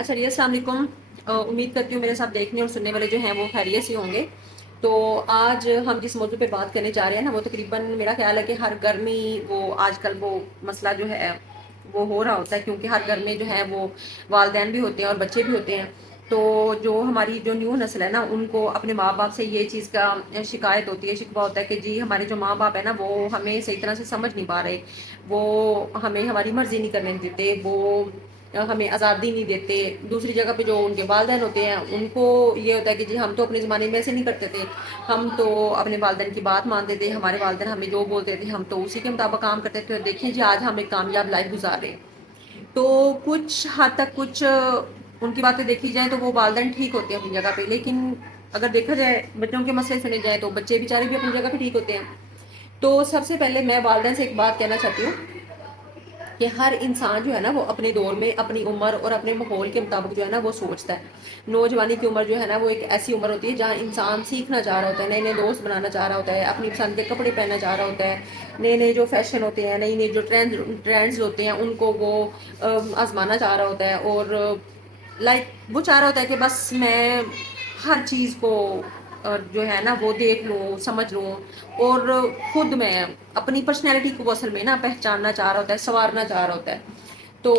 अच्छा जी, अस्सलाम वालेकुम। उम्मीद करती हूँ मेरे साथ देखने और सुनने वाले जो हैं वो खैरियत से होंगे। तो आज हम जिस मौजू पे बात करने जा रहे हैं ना, वो तकरीबन मेरा ख्याल है कि हर घर में ही वो आजकल वो मसला जो है वो हो रहा होता है, क्योंकि हर घर में जो है वो वालिदैन भी होते हैं और बच्चे भी होते हैं। तो जो हमारी जो न्यू नस्ल है ना, उनको अपने माँ बाप से ये चीज़ का शिकायत होती है, शिकवा होता है कि जी हमारे जो माँ बाप है ना, वो हमें सही तरह से समझ नहीं पा रहे, वो हमें हमारी मर्जी नहीं करने देते, वो हमें आज़ादी नहीं देते। दूसरी जगह पे जो उनके वालिदैन होते हैं, उनको ये होता है कि जी हम तो अपने ज़माने में ऐसे नहीं करते थे, हम तो अपने वालिदैन की बात मानते थे, हमारे वालिदैन हमें जो बोलते थे हम तो उसी के मुताबिक काम करते थे। देखिए जी, आज हम एक कामयाब लाइफ गुजार रहे हैं। तो कुछ हद तक कुछ उनकी बातें देखी जाए तो वो वालिदैन ठीक होते हैं अपनी जगह पे, लेकिन अगर देखा जाए बच्चों के मसले सुने जाए तो बच्चे बेचारे भी अपनी जगह पे ठीक होते हैं। तो सबसे पहले मैं वालिदैन से एक बात कहना चाहती हूँ कि हर इंसान जो है ना, वो अपने दौर में अपनी उम्र और अपने माहौल के मुताबिक जो है ना वो सोचता है। नौजवानी की उम्र जो है ना, वो एक ऐसी उम्र होती है जहाँ इंसान सीखना चाह रहा होता है, नए नए दोस्त बनाना चाह रहा होता है, अपनी पसंद के कपड़े पहनना चाह रहा होता है, नए नए जो फैशन होते हैं, नई नई जो ट्रेंड्स होते हैं, उनको वो आजमाना चाह रहा होता है। और लाइक वो चाह रहा होता है कि बस मैं हर चीज़ को जो है ना वो देख लूँ, समझ लूँ, और खुद मैं अपनी पर्सनैलिटी को वो असल में ना पहचानना चाह रहा होता है, संवारना चाह रहा होता है। तो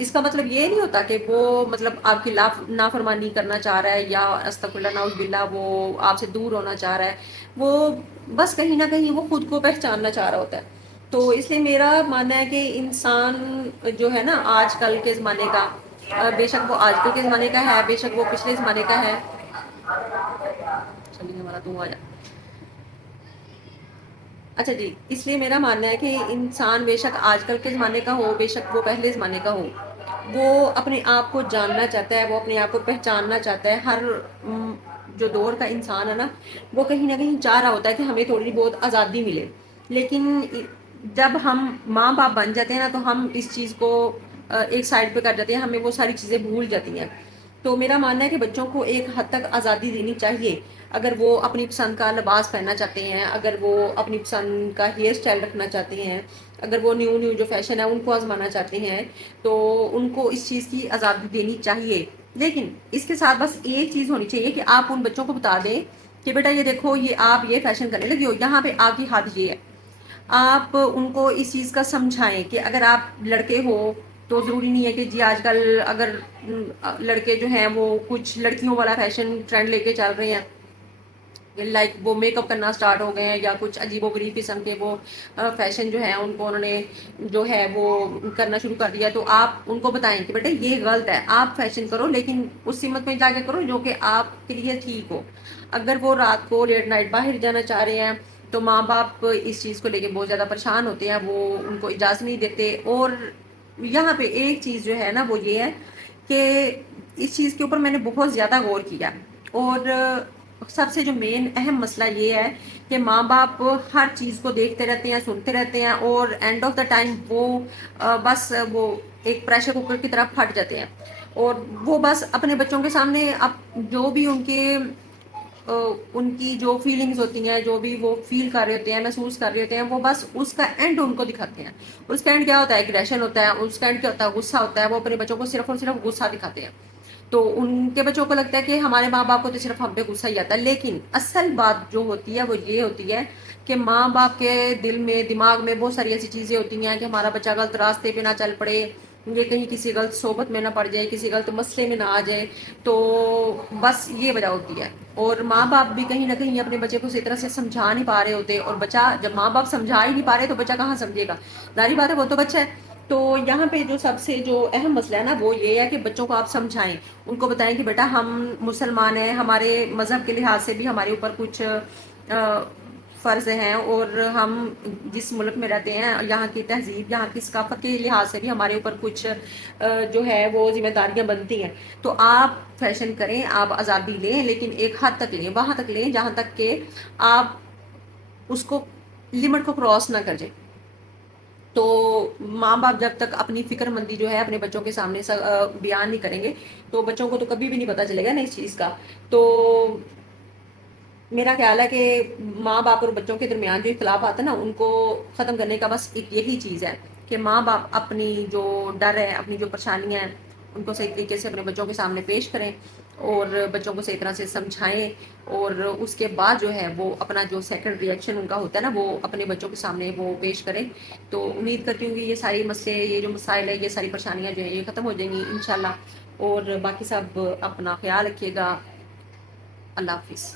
इसका मतलब ये नहीं होता कि वो मतलब आपकी नाफरमानी करना चाह रहा है या अस्तगफुरुल्लाह नाउज़ुबिल्लाह वो आपसे दूर होना चाह रहा है। वो बस कहीं ना कहीं वो खुद को पहचानना चाह रहा होता है। तो इसलिए मेरा मानना है कि इंसान जो है ना आजकल के ज़माने का, बेशक वो आजकल के ज़माने का है, बेशक वो पिछले ज़माने का है। चलिए हमारा तो आ जा। अच्छा जी, इसलिए मेरा मानना है कि इंसान बेशक आजकल के ज़माने का हो, बेशक वो पहले ज़माने का हो, वो अपने आप को जानना चाहता है, वो अपने आप को पहचानना चाहता है। हर जो दौर का इंसान है ना, वो कहीं ना कहीं चाह रहा होता है कि हमें थोड़ी बहुत आज़ादी मिले। लेकिन जब हम माँ बाप बन जाते हैं ना, तो हम इस चीज़ को एक साइड पे कर जाते हैं, हमें वो सारी चीज़ें भूल जाती हैं। तो मेरा मानना है कि बच्चों को एक हद तक आज़ादी देनी चाहिए। अगर वो अपनी पसंद का लिबास पहनना चाहते हैं, अगर वो अपनी पसंद का हेयर स्टाइल रखना चाहते हैं, अगर वो न्यू न्यू जो फैशन है उनको आजमाना चाहते हैं, तो उनको इस चीज़ की आज़ादी देनी चाहिए। लेकिन इसके साथ बस एक चीज़ होनी चाहिए कि आप उन बच्चों को बता दें कि बेटा ये देखो, ये आप ये फैशन करने लगे हो, यहाँ पे आपकी हद ये है। आप उनको इस चीज़ का समझाएं कि अगर आप लड़के हो तो ज़रूरी नहीं है कि जी आजकल अगर लड़के जो हैं वो कुछ लड़कियों वाला फैशन ट्रेंड लेके चल रहे हैं, लाइक वो मेकअप करना स्टार्ट हो गए हैं या कुछ अजीबोगरीब किस्म के वो फैशन जो है उनको उन्होंने जो है वो करना शुरू कर दिया। तो आप उनको बताएं कि बेटा ये गलत है, आप फैशन करो लेकिन उस सीमत में जाके करो जो कि आपके लिए ठीक हो। अगर वो रात को लेट नाइट बाहर जाना चाह रहे हैं, तो माँ बाप इस चीज़ को लेके बहुत ज़्यादा परेशान होते हैं, वो उनको इजाज़त नहीं देते। और यहाँ पे एक चीज़ जो है ना वो ये है कि इस चीज़ के ऊपर मैंने बहुत ज़्यादा गौर किया, और सबसे जो मेन अहम मसला ये है कि माँ बाप हर चीज़ को देखते रहते हैं, सुनते रहते हैं, और एंड ऑफ द टाइम वो बस वो एक प्रेशर कुकर की तरफ फट जाते हैं। और वो बस अपने बच्चों के सामने अब जो भी उनकी जो फीलिंग्स होती हैं, जो भी वो फील कर रहे होते हैं, महसूस कर रहे होते हैं, वो बस उसका एंड उनको दिखाते हैं। उसका एंड क्या होता है? एग्रेशन होता है। उसका एंड क्या होता है? गुस्सा होता है। वो अपने बच्चों को सिर्फ और सिर्फ गुस्सा दिखाते हैं। तो उनके बच्चों को लगता है कि हमारे माँ बाप को तो सिर्फ हम पे गुस्सा ही आता है। लेकिन असल बात जो होती है वो ये होती है कि माँ बाप के दिल में, दिमाग में बहुत सारी ऐसी चीज़ें होती हैं कि हमारा बच्चा गलत रास्ते पे ना चल पड़े, ये कहीं किसी गलत सोबत में ना पड़ जाए, किसी गलत मसले में ना आ जाए। तो बस ये वजह होती है। और माँ बाप भी कहीं ना कहीं अपने बच्चे को सही तरह से समझा नहीं पा रहे होते, और बच्चा जब माँ बाप समझा ही नहीं पा रहे तो बच्चा कहाँ समझेगा? जाहिर बात है, वो तो बच्चा है। तो यहाँ पे जो सबसे जो अहम मसला है ना वो ये है कि बच्चों को आप समझाएं, उनको बताएं कि बेटा हम मुसलमान हैं, हमारे मज़हब के लिहाज से भी हमारे ऊपर कुछ फ़र्ज़ हैं, और हम जिस मुल्क में रहते हैं यहाँ की तहजीब, यहाँ की सकाफ़त के लिहाज से भी हमारे ऊपर कुछ जो है वो जिम्मेदारियाँ बनती हैं। तो आप फैशन करें, आप आज़ादी लें, लेकिन एक हद तक लें, वहाँ तक लें जहाँ तक कि आप उसको लिमिट को क्रॉस ना कर जाए। तो माँ बाप जब तक अपनी फिक्रमंदी जो है अपने बच्चों के सामने बयान नहीं करेंगे, तो बच्चों को तो कभी भी नहीं पता चलेगा ना इस चीज़ का। तो मेरा ख्याल है कि माँ बाप और बच्चों के दरमियान जो इख्तलाफ आता है ना, उनको ख़त्म करने का बस एक यही चीज़ है कि माँ बाप अपनी जो डर है, अपनी जो परेशानियाँ हैं, ان کو صحیح طریقے سے اپنے بچوں کے سامنے پیش کریں اور بچوں کو صحیح طرح سے سمجھائیں، اور اس کے بعد جو ہے وہ اپنا جو سیکنڈ ری ایکشن ان کا ہوتا ہے نا وہ اپنے بچوں کے سامنے وہ پیش کریں۔ تو امید کرتی ہوں کہ یہ ساری مسئلے، یہ جو مسائل ہے، یہ ساری پریشانیاں جو ہیں یہ ختم ہو جائیں گی انشاءاللہ، اور باقی سب اپنا خیال رکھیے گا۔ اللہ حافظ۔